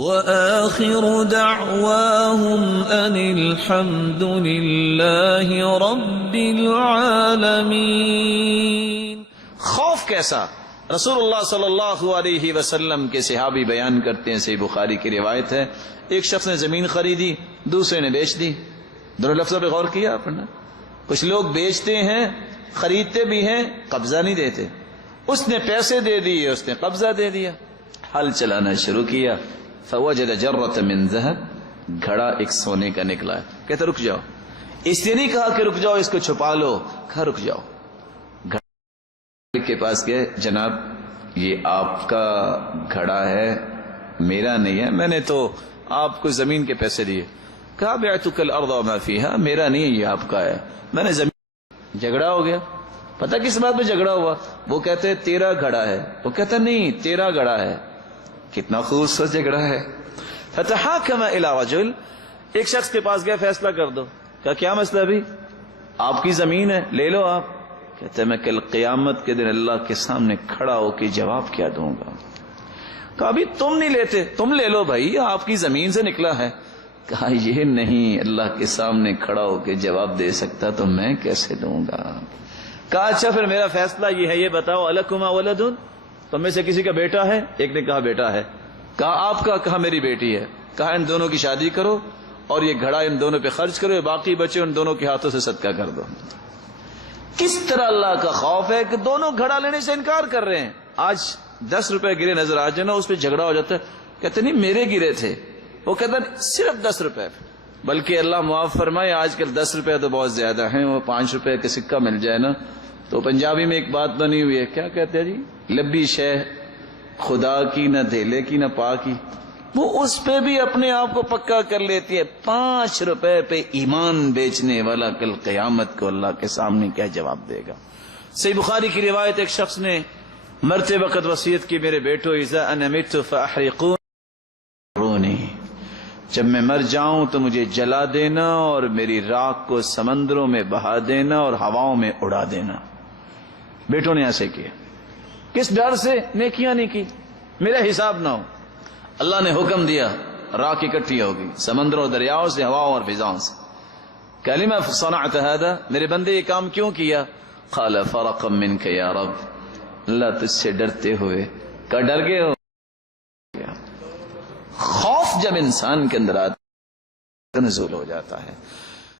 وآخر دعواهم أن الحمد لله رب العالمين۔ خوف کیسا؟ رسول اللہ صلی اللہ علیہ وسلم کے صحابی بیان کرتے ہیں، صحیح بخاری کی روایت ہے، ایک شخص نے زمین خریدی، دوسرے نے بیچ دی۔ دونوں لفظوں پہ غور کیا آپ نے؟ کچھ لوگ بیچتے ہیں، خریدتے بھی ہیں، قبضہ نہیں دیتے۔ اس نے پیسے دے دیے، اس نے قبضہ دے دیا۔ ہل چلانا شروع کیا، فوجد جرۃ من ذهب، گھڑا ایک سونے کا نکلا ہے۔ کہتا رک جاؤ، اس نے نہیں کہا کہ رک جاؤ اس کو چھپا لو، کہا رک جاؤ۔ گھڑے کے پاس گئے، جناب یہ آپ کا گھڑا ہے، میرا نہیں ہے، میں نے تو آپ کو زمین کے پیسے دیے۔ کہا بعتک الارض وما فیہا، میرا نہیں ہے، یہ آپ کا ہے، میں نے زمین۔ جھگڑا ہو گیا۔ پتہ کس بات پہ جھگڑا ہوا؟ وہ کہتے ہیں تیرا گھڑا ہے، وہ کہتا نہیں تیرا گھڑا ہے۔ کتنا خوبصورت جھگڑا ہے۔ فتحاکم الی رجل، ایک شخص کے پاس گیا، فیصلہ کر دو۔ کہا کیا مسئلہ بھی؟ آپ کی زمین ہے، لے لو آپ۔ کہتے ہیں میں کل قیامت کے دن اللہ کے سامنے کھڑا ہو کے جواب کیا دوں گا؟ کہا ابھی تم نہیں لیتے، تم لے لو بھائی، آپ کی زمین سے نکلا ہے۔ کہا یہ نہیں، اللہ کے سامنے کھڑا ہو کے جواب دے سکتا تو میں کیسے دوں گا؟ کہا اچھا پھر میرا فیصلہ یہ ہے، یہ بتاؤ الکما ولد، تم میں سے کسی کا بیٹا ہے؟ ایک نے کہا بیٹا ہے۔ کہا آپ کا؟ کہا میری بیٹی ہے۔ کہا ان دونوں کی شادی کرو اور یہ گھڑا ان دونوں پہ خرچ کرو، باقی بچے ان دونوں کے ہاتھوں سے صدقہ کر دو۔ کس طرح اللہ کا خوف ہے کہ دونوں گھڑا لینے سے انکار کر رہے ہیں۔ آج 10 روپے گرے نظر آ جائے نا، اس پہ جھگڑا ہو جاتا ہے، کہتے نہیں میرے گرے تھے، وہ کہتا صرف 10 روپے۔ بلکہ اللہ معاف فرمائے آج کل 10 روپے تو بہت زیادہ ہیں، وہ 5 روپے کا سکہ مل جائے نا تو پنجابی میں ایک بات بنی ہوئی ہے، کیا کہتے ہیں جی، لبی شے خدا کی نہ دھیلے کی نہ پا کی، وہ اس پہ بھی اپنے آپ کو پکا کر لیتی ہے۔ 5 روپے پہ ایمان بیچنے والا کل قیامت کو اللہ کے سامنے کیا جواب دے گا؟ صحیح بخاری کی روایت، ایک شخص نے مرتے وقت وصیت کی، میرے بیٹو اذا انا مت فاحرقونی، جب میں مر جاؤں تو مجھے جلا دینا اور میری راکھ کو سمندروں میں بہا دینا اور ہواؤں میں اڑا دینا۔ بیٹوں نے ایسے کیا، کس ڈر سے؟ نیکیاں نہیں کی، میرا حساب نہ ہو۔ اللہ نے حکم دیا، راکھ اکٹھی ہوگی سمندروں دریاؤں سے، ہواؤں اور فضاؤں سے۔ کلمہ صنعت هذا، میرے بندے یہ کام کیوں کیا؟ قال فرقا منك یا رب، اللہ تجھ سے ڈرتے ہوئے۔ کیا ڈر گئے ہو؟ خوف جب انسان کے اندر آتا ہے نزول ہو جاتا ہے۔